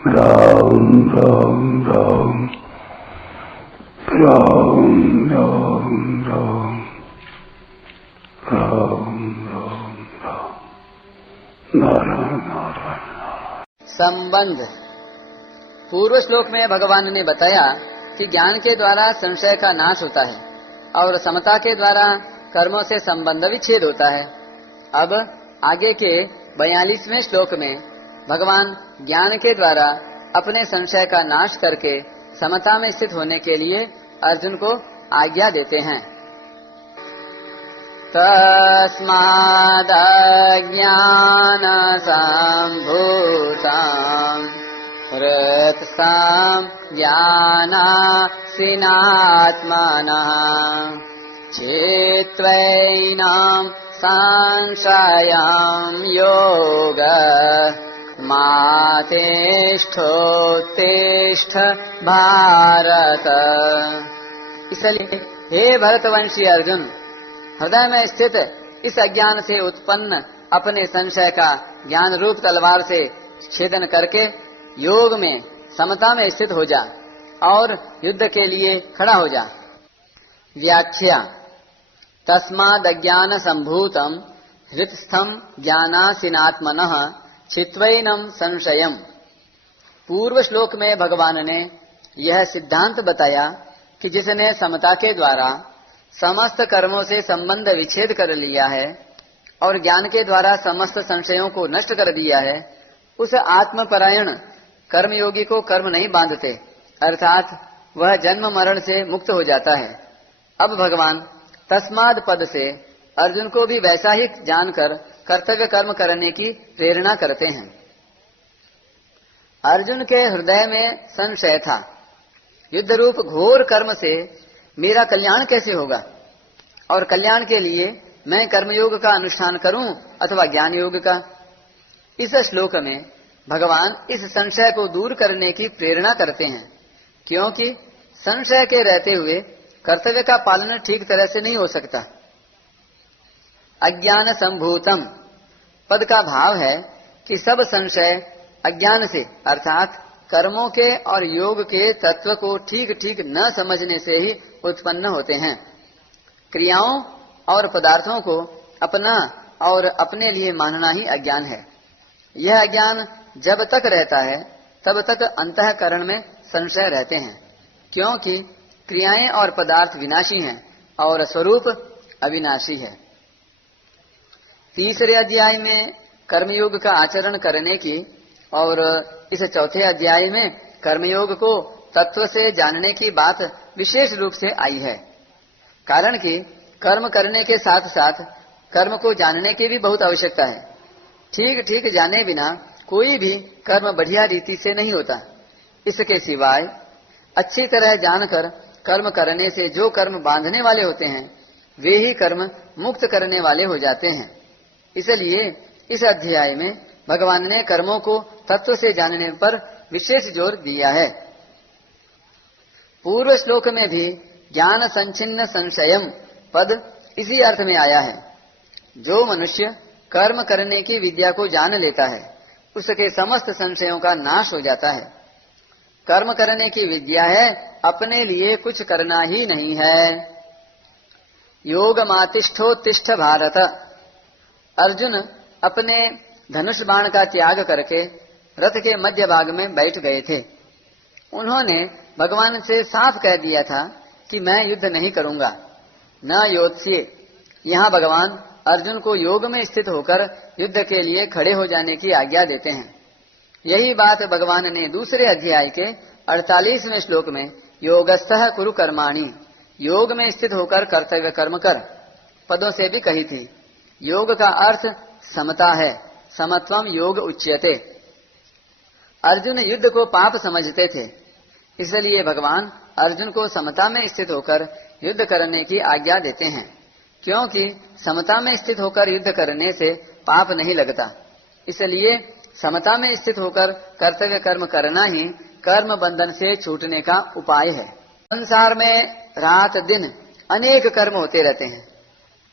राम राम राम राम राम राम राम राम राम नारायण नारायण। संबंध। पूर्व श्लोक में भगवान ने बताया कि ज्ञान के द्वारा संशय का नाश होता है और समता के द्वारा कर्मों से संबंध विच्छेद होता है। अब आगे के 42वें श्लोक में भगवान ज्ञान के द्वारा अपने संशय का नाश करके समता में स्थित होने के लिए अर्जुन को आज्ञा देते हैं। तस्मादज्ञान सम्भूतं हृत्स्थं ज्ञानासिनात्मनः चित्वैनं संशयं योगः मातेष्ठोत्तिष्ठ भारत। इसलिए हे भरतवंशी अर्जुन, हृदय में स्थित इस अज्ञान से उत्पन्न अपने संशय का ज्ञान रूप तलवार से छेदन करके योग में समता में स्थित हो जा और युद्ध के लिए खड़ा हो जा। व्याख्या। तस्माद् अज्ञान संभूतम हृत्स्थं ज्ञानासिनात्मनः चित्वैनं संशयम्। पूर्व श्लोक में भगवान ने यह सिद्धांत बताया कि जिसने समता के द्वारा समस्त कर्मों से संबंध विच्छेद कर लिया है और ज्ञान के द्वारा समस्त संशयों को नष्ट कर दिया है, उस आत्मपरायण कर्मयोगी को कर्म नहीं बांधते, अर्थात वह जन्म मरण से मुक्त हो जाता है। अब भगवान तस्माद पद से अर्जुन को भी वैसा ही जानकर कर्तव्य कर्म करने की प्रेरणा करते हैं। अर्जुन के हृदय में संशय था, युद्ध रूप घोर कर्म से मेरा कल्याण कैसे होगा और कल्याण के लिए मैं कर्मयोग का अनुष्ठान करूं अथवा ज्ञान योग का। इस श्लोक में भगवान इस संशय को दूर करने की प्रेरणा करते हैं, क्योंकि संशय के रहते हुए कर्तव्य का पालन ठीक तरह से नहीं हो सकता। अज्ञान संभूतम पद का भाव है कि सब संशय अज्ञान से अर्थात कर्मों के और योग के तत्व को ठीक ठीक न समझने से ही उत्पन्न होते हैं। क्रियाओं और पदार्थों को अपना और अपने लिए मानना ही अज्ञान है। यह अज्ञान जब तक रहता है तब तक अंतःकरण में संशय रहते हैं, क्योंकि क्रियाएं और पदार्थ विनाशी हैं और स्वरूप अविनाशी है। तीसरे अध्याय में कर्मयोग का आचरण करने की और इस चौथे अध्याय में कर्मयोग को तत्व से जानने की बात विशेष रूप से आई है, कारण कि कर्म करने के साथ साथ कर्म को जानने की भी बहुत आवश्यकता है। ठीक ठीक जाने बिना कोई भी कर्म बढ़िया रीति से नहीं होता। इसके सिवाय अच्छी तरह जानकर कर्म करने से जो कर्म बांधने वाले होते हैं वे ही कर्म मुक्त करने वाले हो जाते हैं। इसलिए इस अध्याय में भगवान ने कर्मों को तत्व से जानने पर विशेष जोर दिया है। पूर्व श्लोक में भी ज्ञान संचिन्न संशयम पद इसी अर्थ में आया है। जो मनुष्य कर्म करने की विद्या को जान लेता है उसके समस्त संशयों का नाश हो जाता है। कर्म करने की विद्या है, अपने लिए कुछ करना ही नहीं है। योग मातिष्ठोत्तिष्ठ भारत। अर्जुन अपने धनुष बाण का त्याग करके रथ के मध्य भाग में बैठ गए थे। उन्होंने भगवान से साफ कह दिया था कि मैं युद्ध नहीं करूंगा, न योत्स्ये। यहाँ भगवान अर्जुन को योग में स्थित होकर युद्ध के लिए खड़े हो जाने की आज्ञा देते हैं। यही बात भगवान ने दूसरे अध्याय के 48वें श्लोक में योगस्थः कुरु कर्माणि, योग में स्थित होकर कर्तव्य कर्म कर पदों से भी कही थी। योग का अर्थ समता है, समत्वम योग उच्यते। अर्जुन युद्ध को पाप समझते थे, इसलिए भगवान अर्जुन को समता में स्थित होकर युद्ध करने की आज्ञा देते हैं, क्योंकि समता में स्थित होकर युद्ध करने से पाप नहीं लगता। इसलिए समता में स्थित होकर कर्तव्य कर्म करना ही कर्म बंधन से छूटने का उपाय है। संसार में रात दिन अनेक कर्म होते रहते हैं,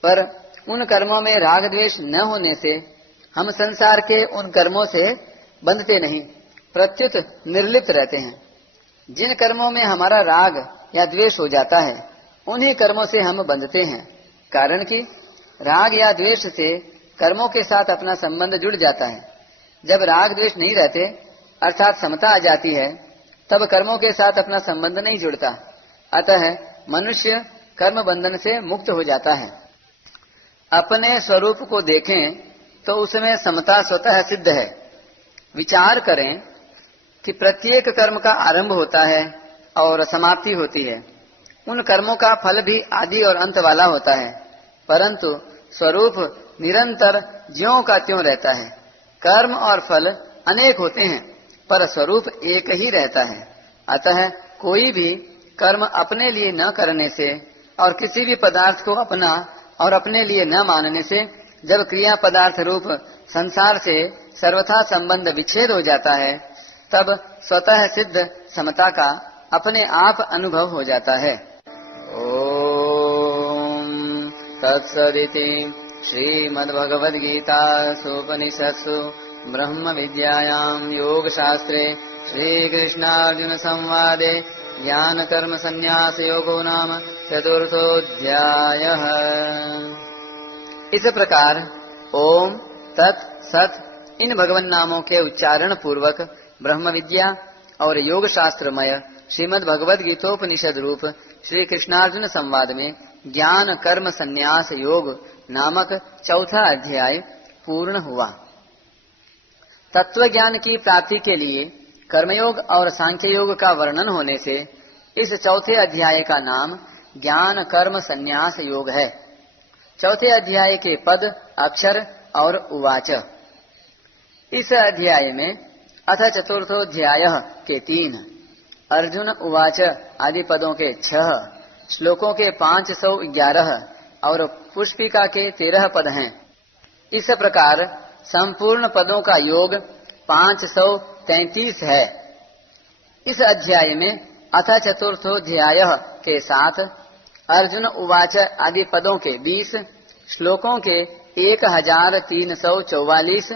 पर उन कर्मों में राग द्वेष न होने से हम संसार के उन कर्मों से बंधते नहीं, प्रत्युत निर्लिप्त रहते हैं। जिन कर्मों में हमारा राग या द्वेष हो जाता है उन्हीं कर्मों से हम बंधते हैं, कारण कि राग या द्वेष से कर्मों के साथ अपना संबंध जुड़ जाता है। जब राग द्वेष नहीं रहते अर्थात समता आ जाती है तब कर्मों के साथ अपना संबंध नहीं जुड़ता, अतः मनुष्य कर्म बंधन से मुक्त हो जाता है। अपने स्वरूप को देखें तो उसमें समता स्वतः सिद्ध है। विचार करें कि प्रत्येक कर्म का आरंभ होता है और समाप्ति होती है। उन कर्मों का फल भी आदि और अंत वाला होता है, परंतु स्वरूप निरंतर ज्यों का त्यों रहता है। कर्म और फल अनेक होते हैं पर स्वरूप एक ही रहता है। अतः कोई भी कर्म अपने लिए न करने से और किसी भी पदार्थ को अपना और अपने लिए न मानने से जब क्रिया पदार्थ रूप संसार से सर्वथा संबंध विच्छेद हो जाता है तब स्वतः सिद्ध समता का अपने आप अनुभव हो जाता है। ओम तत्सदिति श्रीमद्भगवद्गीतासूपनिषत्सु ब्रह्म विद्यायां योगशास्त्रे श्रीकृष्णार्जुन संवादे ज्ञान कर्म संन्यास योगो नाम चतुर्थोऽध्यायः। इस प्रकार ओम तत् सत इन भगवान नामों के उच्चारण पूर्वक ब्रह्म विद्या और योग शास्त्रमय श्रीमद् भगवद गीतोपनिषद रूप श्री कृष्णार्जुन संवाद में ज्ञान कर्म संन्यास योग नामक चौथा अध्याय पूर्ण हुआ। तत्व ज्ञान की प्राप्ति के लिए कर्मयोग और सांख्य योग का वर्णन होने से इस चौथे अध्याय का नाम ज्ञान कर्म संन्यास योग है। चौथे अध्याय के पद अक्षर और उवाच। इस अध्याय में अथ चतुर्थोऽध्याय के 3, अर्जुन उवाच आदि पदों के 6, श्लोकों के 511 और पुष्पिका के 13 पद हैं। इस प्रकार संपूर्ण पदों का योग 533 है। इस अध्याय में अथ चतुर्थोऽध्याय के 7, अर्जुन उवाच आदि पदों के 20, श्लोकों के 1344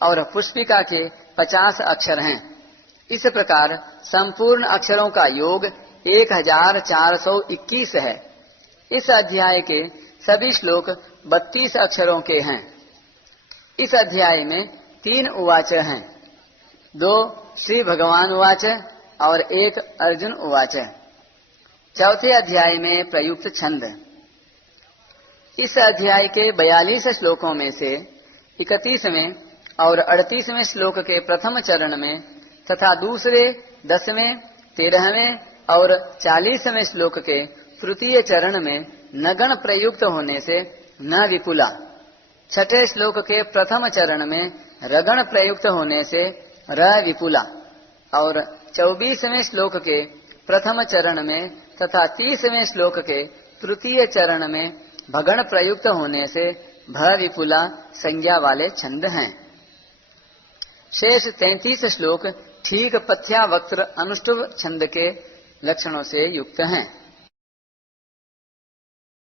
और पुष्पिका के 50 अक्षर हैं। इस प्रकार संपूर्ण अक्षरों का योग 1421 है। इस अध्याय के सभी श्लोक 32 अक्षरों के हैं। इस अध्याय में 3 उवाच हैं, 2 श्री भगवान उवाच और 1 अर्जुन उवाच। चौथे अध्याय में प्रयुक्त छंद। इस अध्याय के 42 श्लोकों में से 31वें और 38वें श्लोक के प्रथम चरण में तथा दूसरे 10वें, 13वें और 40वें श्लोक के तृतीय चरण में नगण प्रयुक्त होने से न विपुला, छठे श्लोक के प्रथम चरण में रगण प्रयुक्त होने से र विपुला और 24वें श्लोक के प्रथम चरण में तथा 30वें श्लोक के तृतीय चरण में भगण प्रयुक्त होने से भ विपुला संज्ञा वाले छंद हैं। शेष 33 श्लोक ठीक पथ्यावक्त्र अनुष्टुभ छंद के लक्षणों से युक्त हैं।